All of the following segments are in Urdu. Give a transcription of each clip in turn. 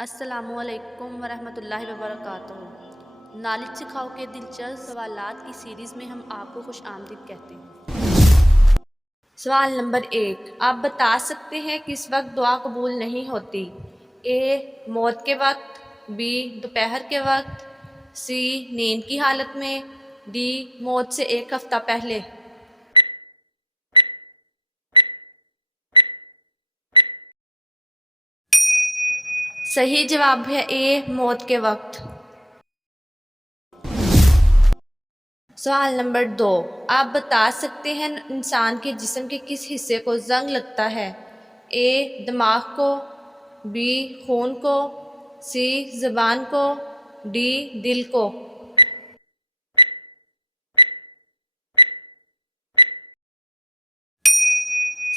السلام علیکم ورحمۃ اللہ وبرکاتہ۔ نالج سکھاؤ کے دلچسپ سوالات کی سیریز میں ہم آپ کو خوش آمدید کہتے ہیں۔ سوال نمبر 1، آپ بتا سکتے ہیں کس وقت دعا قبول نہیں ہوتی؟ اے موت کے وقت، بی دوپہر کے وقت، سی نیند کی حالت میں، ڈی موت سے ایک ہفتہ پہلے۔ صحیح جواب ہے اے موت کے وقت۔ سوال نمبر 2، آپ بتا سکتے ہیں انسان کے جسم کے کس حصے کو زنگ لگتا ہے؟ اے دماغ کو، بی خون کو، سی زبان کو، ڈی دل کو۔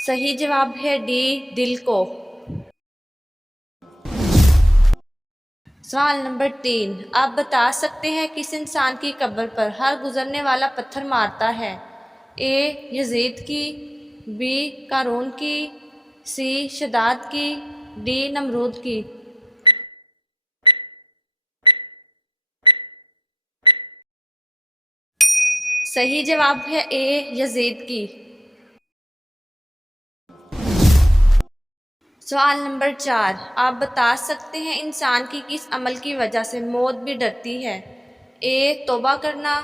صحیح جواب ہے ڈی دل کو۔ سوال نمبر 3، آپ بتا سکتے ہیں کس انسان کی قبر پر ہر گزرنے والا پتھر مارتا ہے؟ اے یزید کی، بی قارون کی، سی شداد کی، ڈی نمرود کی۔ صحیح جواب ہے اے یزید کی۔ سوال نمبر 4، آپ بتا سکتے ہیں انسان کی کس عمل کی وجہ سے موت بھی ڈرتی ہے؟ اے توبہ کرنا،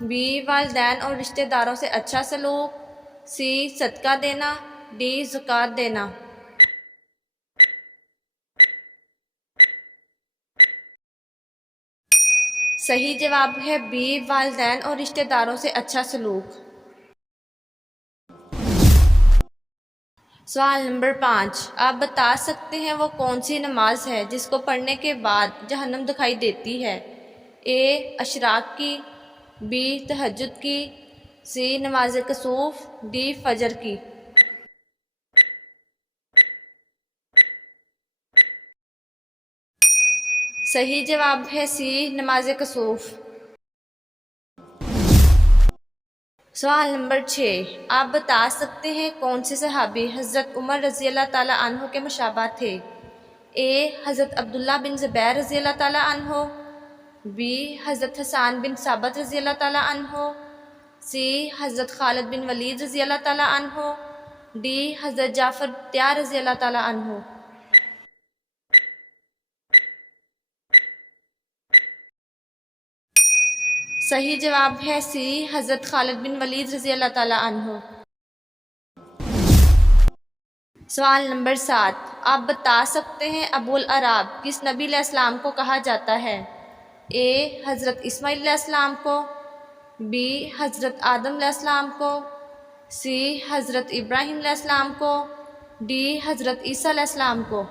بی والدین اور رشتہ داروں سے اچھا سلوک، سی صدقہ دینا، ڈی زکوٰۃ دینا۔ صحیح جواب ہے بی والدین اور رشتہ داروں سے اچھا سلوک۔ سوال نمبر 5، آپ بتا سکتے ہیں وہ کون سی نماز ہے جس کو پڑھنے کے بعد جہنم دکھائی دیتی ہے؟ اے اشراق کی، بی تہجد کی، سی نماز کسوف، ڈی فجر کی۔ صحیح جواب ہے سی نماز کسوف۔ سوال نمبر 6، آپ بتا سکتے ہیں کون سے صحابی حضرت عمر رضی اللہ تعالیٰ عنہ کے مشابہ تھے؟ اے حضرت عبداللہ بن زبیر رضی اللہ تعالیٰ عنہ، بی حضرت حسان بن ثابت رضی اللہ تعالیٰ عنہ، سی حضرت خالد بن ولید رضی اللہ تعالیٰ عنہ، ڈی حضرت جعفر طیار رضی اللہ تعالیٰ عنہ۔ صحیح جواب ہے سی حضرت خالد بن ولید رضی اللہ تعالیٰ عنہ۔ سوال نمبر 7، آپ بتا سکتے ہیں ابو العراب کس نبی علیہ السلام کو کہا جاتا ہے؟ اے حضرت اسماعیل علیہ السلام کو، بی حضرت آدم علیہ السلام کو، سی حضرت ابراہیم علیہ السلام کو، ڈی حضرت عیسیٰ علیہ السلام کو۔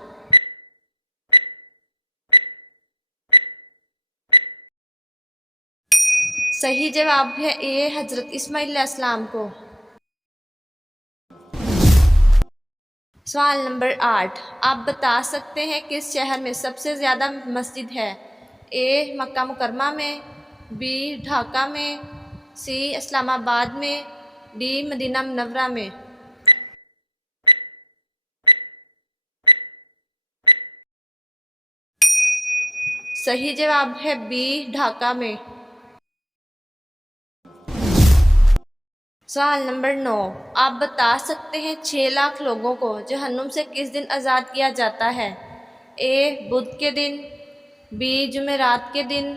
صحیح جواب ہے اے حضرت اسماعیل علیہ السلام کو۔ سوال نمبر 8، آپ بتا سکتے ہیں کس شہر میں سب سے زیادہ مسجد ہے؟ اے مکہ مکرمہ میں، بی ڈھاکہ میں، سی اسلام آباد میں، ڈی مدینہ منورہ میں۔ صحیح جواب ہے بی ڈھاکہ میں۔ سوال نمبر 9، آپ بتا سکتے ہیں 6 لاکھ لوگوں کو جہنم سے کس دن آزاد کیا جاتا ہے؟ اے بدھ کے دن، بی جمعرات کے دن،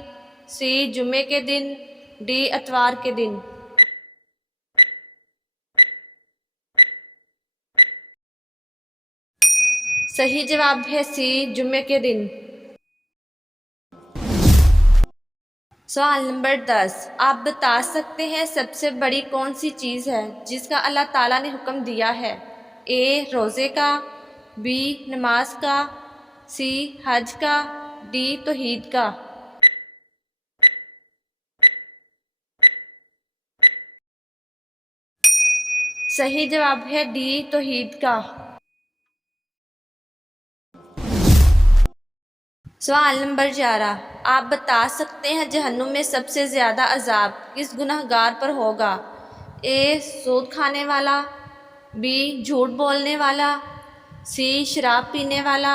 سی جمعے کے دن، ڈی اتوار کے دن۔ صحیح جواب ہے سی جمعے کے دن۔ سوال نمبر 10، آپ بتا سکتے ہیں سب سے بڑی کون سی چیز ہے جس کا اللہ تعالیٰ نے حکم دیا ہے؟ اے روزے کا، بی نماز کا، سی حج کا، ڈی توحید کا۔ صحیح جواب ہے ڈی توحید کا۔ سوال نمبر 11، آپ بتا سکتے ہیں جہنم میں سب سے زیادہ عذاب کس گناہ گار پر ہوگا؟ اے سود کھانے والا، بی جھوٹ بولنے والا، سی شراب پینے والا،